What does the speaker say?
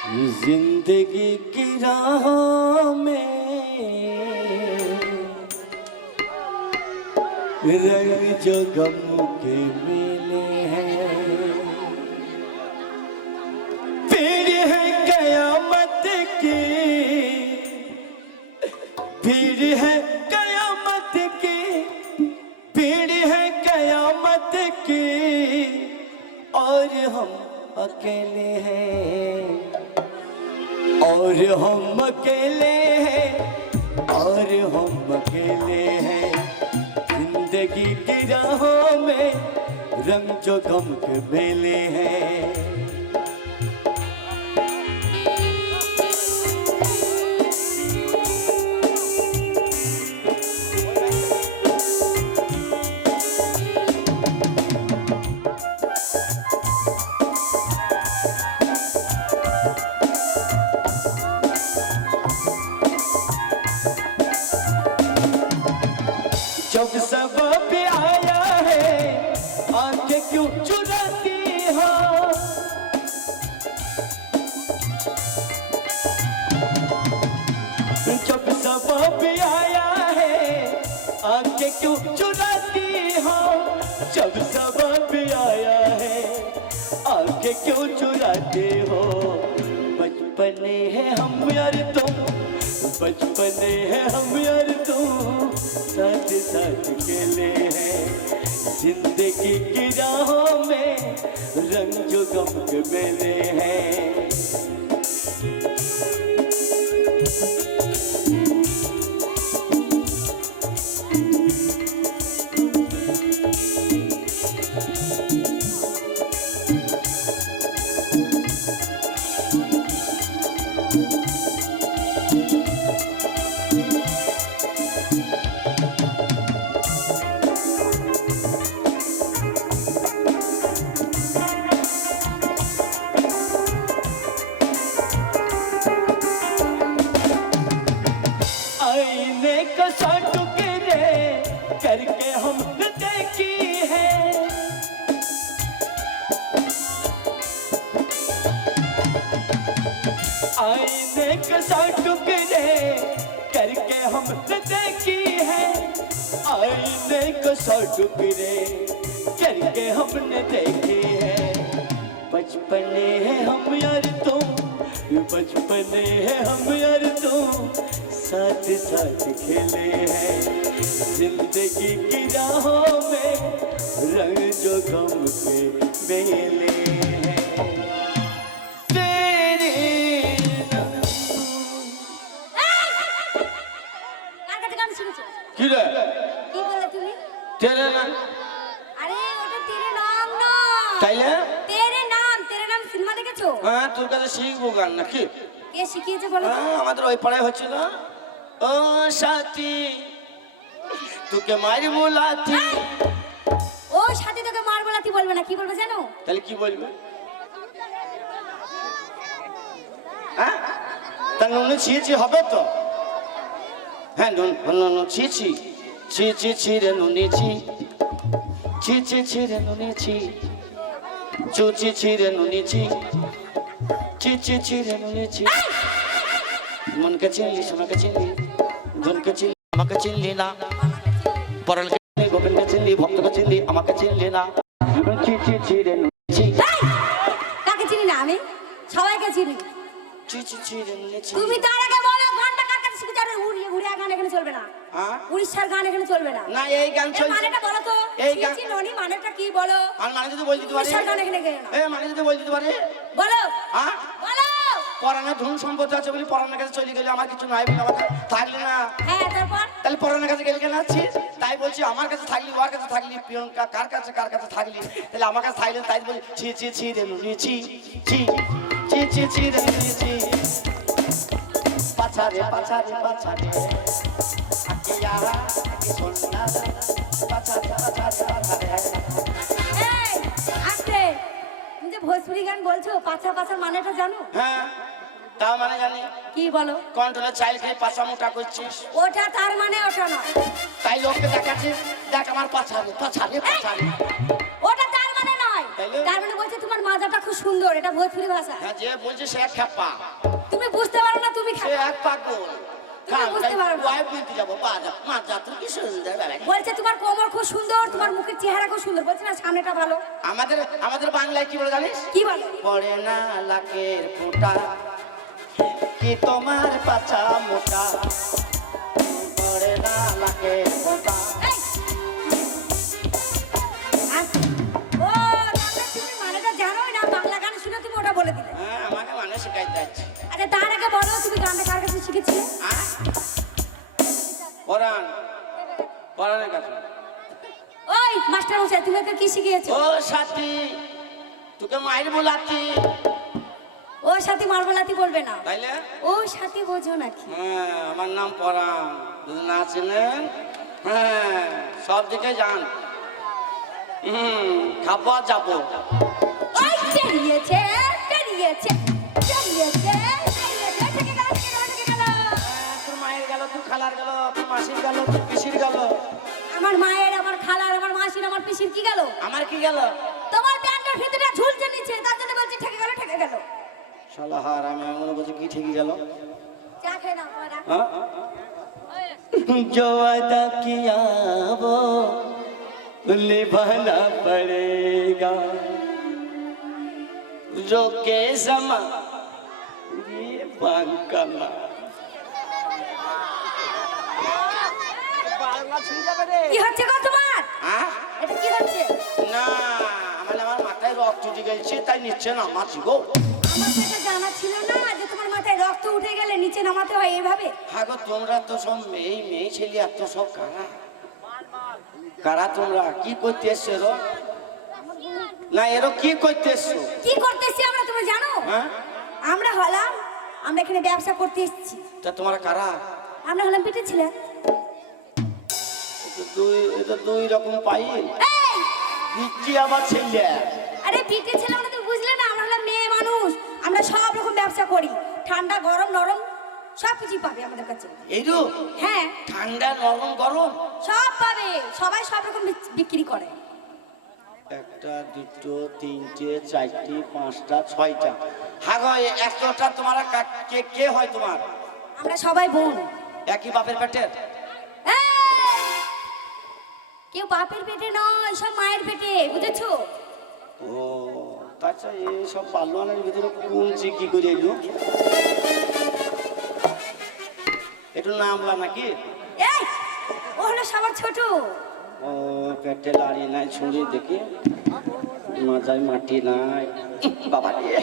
ज़िंदगी की राह में रंग जो गम के मिले हैं। भीड़ है कयामत की भीड़ है और हम अकेले हैं, और हम अकेले हैं। ज़िंदगी की राहों में रंग जो गम के मेले हैं। सब आया है आँखें क्यों चुराती हो? जब सब पे आया है आँखें क्यों चुराते हो? बचपने हैं हम यार तुम, बचपने हैं हम यार तुम। साथ साथ खेले हैं, ज़िंदगी की राहों में रंग जो गम के मेले हैं। करके देखी है, आईने का टुकड़े करके हमने देखी है। बचपने हैं हम यार तुम, बचपने हैं हम यार तुम, साथ साथ खेले हैं। ज़िंदगी की राहों में रंग जो गम के मेले তেরে না? আরে ওটা তেরে নাম না। তাইলে? তেরে নাম তেরে নাম সিনেমা দেখেছ? হ্যাঁ তোর কাছে শিখব গান নাকি? কে শিখিয়েছে বলো? হ্যাঁ আমাদের ওই পাড়ায় হচ্ছিল। ও সাথী তোকে মারি মুলাথি ও সাথে তোকে মার বলাতি বলবে না কি বলবে জানো? তাহলে কি বলবে? হ্যাঁ? তা নুনু ছিয়েছি হবে তো? হ্যাঁ নুন নুনু ছিয়েছি ছি ছি ছি রে নুনি ছি ছি ছি ছি রে নুনি ছি চু ছি ছি রে নুনি ছি ছি ছি ছি রে নুনি ছি মনকে চিনলি সোনাকে চিনলি ধনকে চিনলি আমাকে চিনলি না পরলকে চিনলি গোবিন্দকে চিনলি ভক্তকে চিনলি আমাকে চিনলি না ছি ছি ছি রে নুনি ছি! কাকে চিনি না আমি সবাইকে চিনি ছি ছি ছি রে নুনি ছি তুমি তার আগে বলো গানটা কার কাছে শিখেছো আরে উড়িয়ে গান এখানে চলবে না হ্যাঁ উড়িষ্যার গান এখানে চলবে না না এই গান চলছে মানেটা বলো তো এই গান- ননি মানেটা কি বলো আর মানে যদি বল দিতে পারে উড়িষ্যার গান এখানে গেয়ে না এ মানে যদি বল দিতে পারে বলো হ্যাঁ বলো পরাণের ধন সম্পত্তি আছে বলি পরাণের কাছে চলে গেলে আমার কিছু নাই বলে কথা থাকলি না হ্যাঁ তারপর তাহলে পরাণের কাছে গেলে কেন আছিস তাই বলছি আমার কাছে থাকলি ওর কাছে থাকলি প্রিয়ঙ্কা কার কাছে কার কাছে থাকলি তাহলে আমার কাছে থাকলেন তাই বলি ছি ছি ছি রে নুনি ছি ছি ছি ছি ছি রে ছি পাছারে পাছারে পাছারে আকিয়া আকি সোনা পাছারে পাছারে পাছারে এই আস্তে। তুমি যে ভোজপুরি গান বলছো পাছা পাছার মানেটা জানো? হ্যাঁ তাও মানে জানি। কি বলো? কন্ট্রোলে চাইল খেয়ে পাছা মোটা করছিস। ওটা তার মানে ওটা না তাই লোককে দেখাচ্ছিস দেখ আমার পাছারে পাছারে পাছারে ওটা তার মানে নয়। তার মানে বলছে তোমার মাজাটা খুব সুন্দর এটা ভোজপুরি ভাষা। হ্যাঁ যে বলছে সে এক তুমি বুঝতে তুমি খাও এক পাগল। বলছে তোমার কোমর খুব সুন্দর তোমার মুখের চেহারা খুব সুন্দর। বলছে না সামনেটা ভালো। আমাদের আমাদের বাংলায় কি বলে জানিস? কি বলো? পড়ে না লাকের ফোঁটা কি তোমার পাছা মোটা? পড়ে না ফোঁটা। ও, তুমি মানেটা জানোই না, বাংলা গান শুনে তুমি ওটা বলে দিলে। হ্যাঁ আমাকে মানে শিখাইতে যাচ্ছে। মাস্টারমশাই, তুমি ওকে কি শিখিয়েছো? ও সাথী তোকে মায়ের বলাতি। ও সাথী মার্বেলাতি বলবে না। তাইলে ও সাথী বোঝো নাকি? হ্যাঁ আমার নাম পরাণ। যদি না চেনেন? হ্যাঁ সব দিকে যান। হুম খাব যাব। ওই, তোর পিসির গেল। আমার মায়ের আমার খালার আমার মাসির আমার পিসির কি গেল আমার কি গেল তোমার প্যান্টের ভিতরে ঝুলছে নিচে তার জন্য বলছি ঠেকে গেল ঠেকে গেল শালা হার আমি মনে করছি কি ঠিকই গেল চা খেয়ে নাও তোমার রাখ। हाँ? जो वादा किया वो निभाना पड़ेगा जो के समा ये बांकना কি হচ্ছে গো তোমার এটা কি হচ্ছে? না আমার আমার মাথায় রক্ত উঠে গেছে তাই নিচ্ছে না মাছি গো। আমার তো জানা ছিল না যে তোমার মাথায় রক্ত উঠে গেলে নিচে নামাতে হয় এভাবে। হ্যাঁ গো তোমরা তো সব মেয়ে মেয়ে ছেলে আর তো সব কারা? কারা তোমরা? কি করতে এসছো এরো না এরো কি করতে এসছো? কি করতেছি আমরা তুমি জানো? হ্যাঁ? আমরা হলাম আমরা এখানে ব্যবসা করতে এসেছি। তা তোমরা কারা? আমরা হলাম পিঠে এটা দুই এটা দুই রকম পাই এই! দিচ্ছি ছেলে। আরে পিঠে ছেলে আমরা তুমি বুঝলে না? আমরা হলাম মেয়ে মানুষ। আমরা সব রকম ব্যবসা করি। ঠান্ডা গরম নরম সব কিছুই পাবে আমাদের কাছে। হ্যাঁ। ঠান্ডা নরম গরম? সব পাবে। সবাই সব রকম বিক্রি করে। একটা দুটো তিনটে চারটে পাঁচটা ছয়টা। হাগো এ তোমার কে কে হয় তোমার? আমরা সবাই বোন। একই বাপের পেটের! কেউ বাপের পেটে নয় সব মায়ের পেটে বুঝেছ? ও তাছাড়া এইসব পালোয়ানের ভিতরে কোন কি করে এলো? একটু নামলা নাকি? এই ও হলো সবার ছোট। ও পেটে লাড়ি নাই ছুঁড়ি দেখি। মাজায় মাটি নাই। বাবা রে।